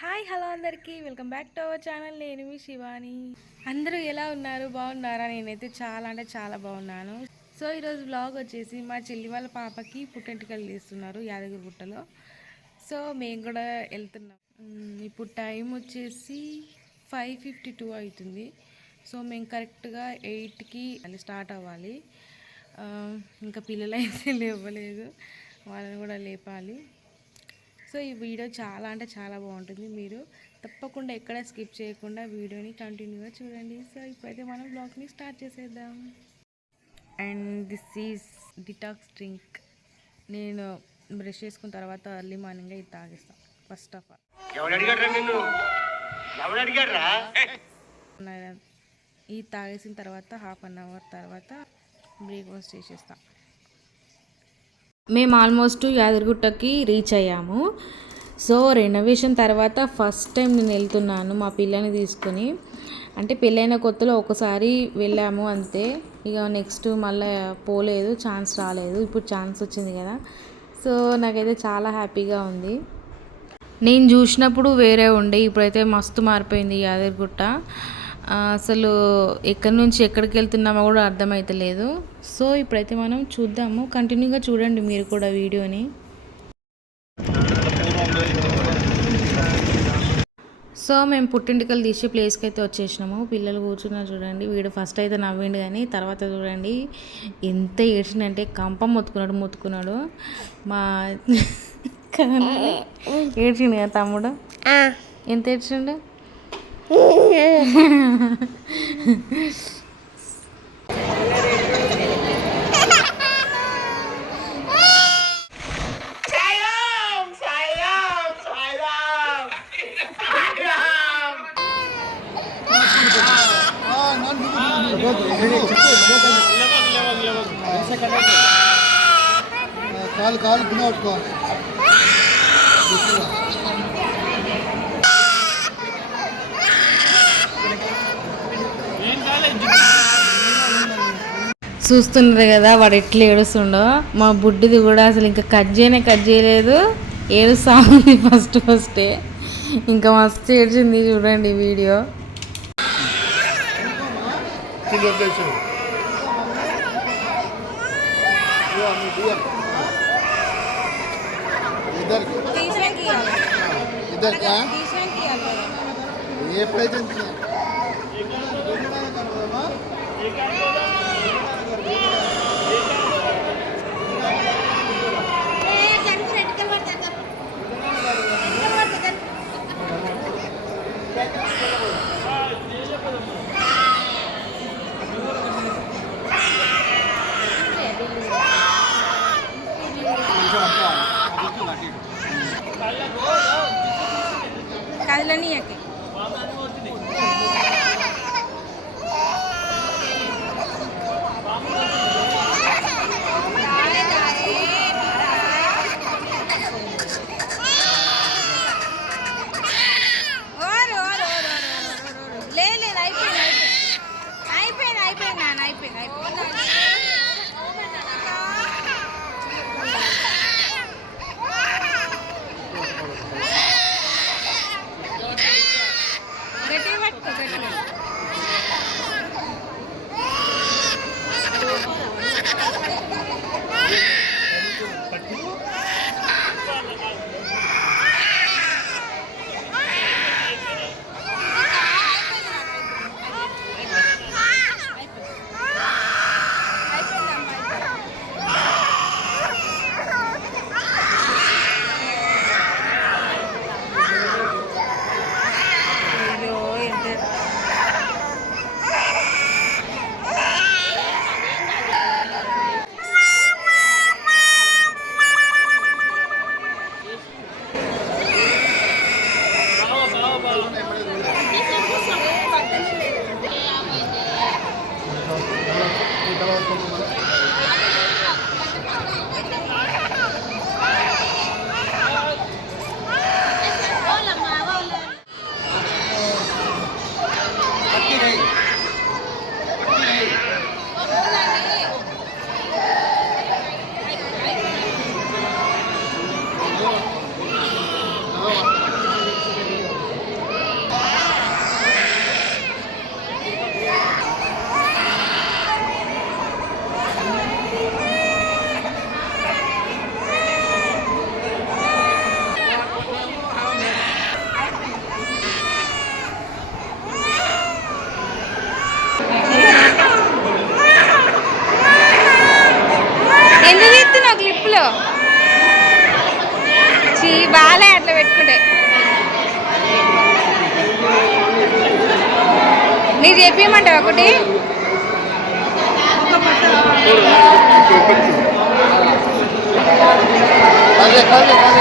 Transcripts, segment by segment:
Hi hello అందరికీ. Welcome back to our channel. నేను మీ శివాని. అందరూ ఎలా ఉన్నారు? బాగున్నారా? నేనైతే చాలా అంటే చాలా బాగున్నాను. సో ఈరోజు బ్లాగ్ వచ్చేసి మా చెల్లి వాళ్ళ పాపకి పుట్టెంటికలు తీస్తున్నారు యాదగిరి గుట్టలో సో మేము కూడా వెళ్తున్నాం. ఇప్పుడు టైం వచ్చేసి ఫైవ్ ఫిఫ్టీ టూ అవుతుంది. సో మేము కరెక్ట్గా ఎయిట్కి స్టార్ట్ అవ్వాలి. ఇంకా పిల్లలు అయితే లేవలేదు. వాళ్ళని కూడా లేపాలి. సో ఈ వీడియో చాలా అంటే చాలా బాగుంటుంది. మీరు తప్పకుండా ఎక్కడ స్కిప్ చేయకుండా వీడియోని కంటిన్యూగా చూడండి. సో ఇప్పుడైతే మనం బ్లాగ్ని స్టార్ట్ చేసేద్దాం. And this is detox drink. నేను బ్రష్ చేసుకున్న తర్వాత ఎర్లీ మార్నింగ్ ఇది తాగేస్తాను ఫస్ట్ ఆఫ్ ఆల్. ఇది తాగేసిన తర్వాత హాఫ్ అన్ అవర్ తర్వాత బ్రేక్ఫాస్ట్ చేసేస్తాం. మేము ఆల్మోస్ట్ యాదగిరిగుట్టకి రీచ్ అయ్యాము. సో రెనోవేషన్ తర్వాత ఫస్ట్ టైం నేను వెళ్తున్నాను మా పిల్లని తీసుకొని. అంటే పెళ్ళైన కొత్తలో ఒకసారి వెళ్ళాము అంతే. ఇక నెక్స్ట్ మళ్ళీ పోలేదు ఛాన్స్ రాలేదు. ఇప్పుడు ఛాన్స్ వచ్చింది కదా. సో నాకైతే చాలా హ్యాపీగా ఉంది. నేను చూసినప్పుడు వేరే ఉండే. ఇప్పుడైతే మస్తు మారిపోయింది యాదగిరిగుట్ట. అసలు ఎక్కడి నుంచి ఎక్కడికి వెళ్తున్నామో కూడా అర్థమైతలేదు. సో ఇప్పుడైతే మనం చూద్దాము. కంటిన్యూగా చూడండి మీరు కూడా వీడియోని. సో మేము పుట్టింటికలు తీసే ప్లేస్కి అయితే వచ్చేసినాము. పిల్లలు కూర్చున్నారు చూడండి. వీడు ఫస్ట్ అయితే నవ్విండు కానీ తర్వాత చూడండి. ఎంత ఏడ్చిండంటే కంపం మొత్తుకున్నాడు మొత్తుకున్నాడు. మా ఏడ్చిండు కదా తమ్ముడు? ఎంత ఏడ్చిండు? काल काल बिना उठको చూస్తున్నారు కదా వాడు ఎట్లా ఏడుస్తుండో. మా బుడ్డిది కూడా అసలు ఇంకా కట్ చేయనే కట్ చేయలేదు. ఏడుస్తా ఉంది ఫస్ట్ ఫస్టే ఇంకా మస్తు ఏడ్చింది చూడండి వీడియో. ఎప్పుడైతే వీడియో చీ బాలే అట్లా పెట్టుకుంటే. నీ చెప్పమంటావు ఒకటి? అదే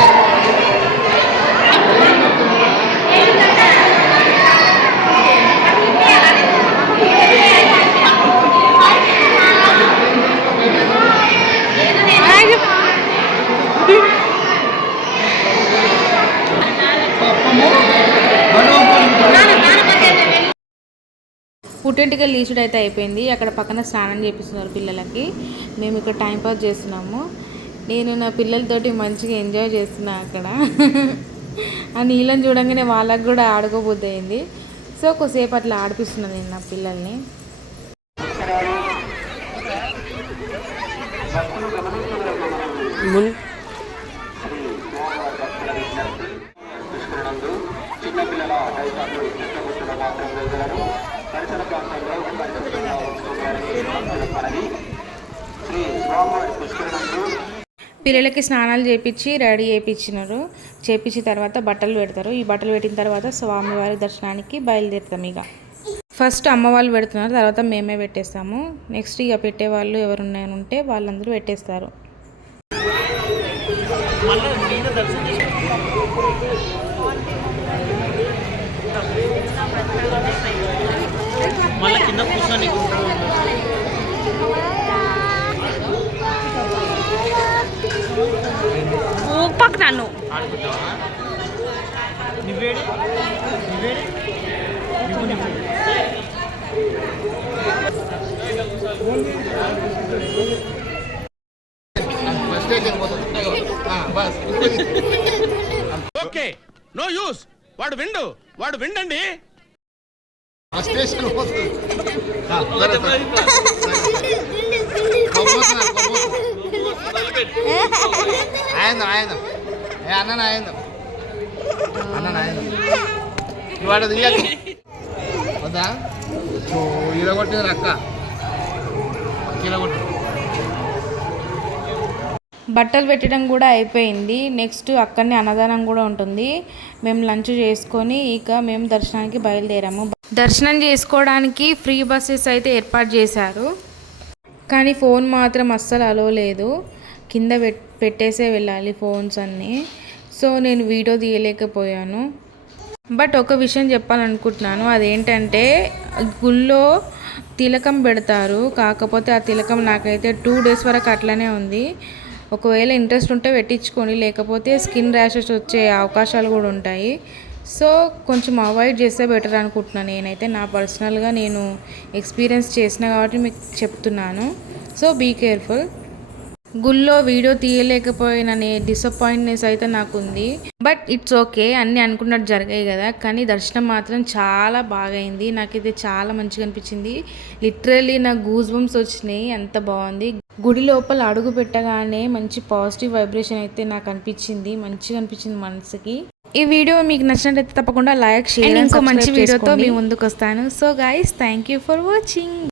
పుట్టింటికలు లీచుడు అయితే అయిపోయింది. అక్కడ పక్కన స్నానం చేపిస్తున్నారు పిల్లలకి. మేము ఇక్కడ టైం పాస్ చేస్తున్నాము. నేను నా పిల్లలతోటి మంచిగా ఎంజాయ్ చేస్తున్నా అక్కడ. ఆ నీళ్ళని చూడంగానే వాళ్ళకి కూడా ఆడుకోబుద్ది అయింది. సో కొద్దిసేపు అట్లా ఆడిపిస్తున్నాను నేను నా పిల్లల్ని. పిల్లలకి స్నానాలు చేపించి రెడీ చేయించినారు చేపించిన తర్వాత బట్టలు పెడతారు. ఈ బట్టలు పెట్టిన తర్వాత స్వామివారి దర్శనానికి బయలుదేరుతాం ఇక. ఫస్ట్ అమ్మవాళ్ళు పెడుతున్నారు. తర్వాత మేమే పెట్టేస్తాము. నెక్స్ట్ ఇక పెట్టే వాళ్ళు ఎవరు ఉన్నాయని ఉంటే వాళ్ళందరూ పెట్టేస్తారు. మళ్ళీ కింద కూర్చొని ఊపక్ నన్ను ఆడుకుంటావా నువ్వేడి నువ్వేడి నువ్వు నువ్వు స్టేషన్ పోతుంది బస్ ఓకే నో యూస్. వాడు విండు వాడు విండండి. ఆయన ఆయన. ఏ అన్న అన్న నువ్వు తీయకు. వద్దా? బట్టలు పెట్టడం కూడా అయిపోయింది. నెక్స్ట్ అక్కడనే అన్నదానం కూడా ఉంటుంది. మేము లంచ్ చేసుకొని ఇక మేము దర్శనానికి బయలుదేరాము. దర్శనం చేసుకోవడానికి ఫ్రీ బస్సెస్ అయితే ఏర్పాటు చేశారు. కానీ ఫోన్ మాత్రం అస్సలు అలో లేదు. కింద పెట్ పెట్టేసే వెళ్ళాలి ఫోన్స్ అన్నీ. సో నేను వీడియో తీయలేకపోయాను. బట్ ఒక విషయం చెప్పాలనుకుంటున్నాను. అదేంటంటే గుళ్ళో తిలకం పెడతారు. కాకపోతే ఆ తిలకం నాకైతే టూ డేస్ వరకు అట్లనే ఉంది. ఒకవేళ ఇంట్రెస్ట్ ఉంటే పెట్టించుకోండి లేకపోతే స్కిన్ ర్యాషెస్ వచ్చే అవకాశాలు కూడా ఉంటాయి. సో కొంచెం అవాయిడ్ చేస్తే బెటర్ అనుకుంటున్నాను నేనైతే. నా పర్సనల్గా నేను ఎక్స్పీరియన్స్ చేసిన కాబట్టి మీకు చెప్తున్నాను. So be careful. గుళ్ళో వీడియో తీయలేకపోయిన డిసప్పాయింట్నెస్ అయితే నాకు ఉంది బట్ ఇట్స్ ఓకే అన్నీ అనుకున్నట్టు జరిగాయి కదా. కానీ దర్శనం మాత్రం చాలా బాగైంది. నాకైతే చాలా మంచిగా అనిపించింది. లిటరల్లీ నా గూస్ బంప్స్ వచ్చినాయి. అంత బాగుంది. గుడి లోపల అడుగు పెట్టగానే మంచి పాజిటివ్ వైబ్రేషన్ అయితే నాకు అనిపించింది. మంచిగా అనిపించింది మనసుకి. ఈ వీడియో మీకు నచ్చినట్లయితే తప్పకుండా లైక్ షేర్ ఇంకో మంచి వీడియోతో మీ ముందుకు వస్తాను so guys thank you for watching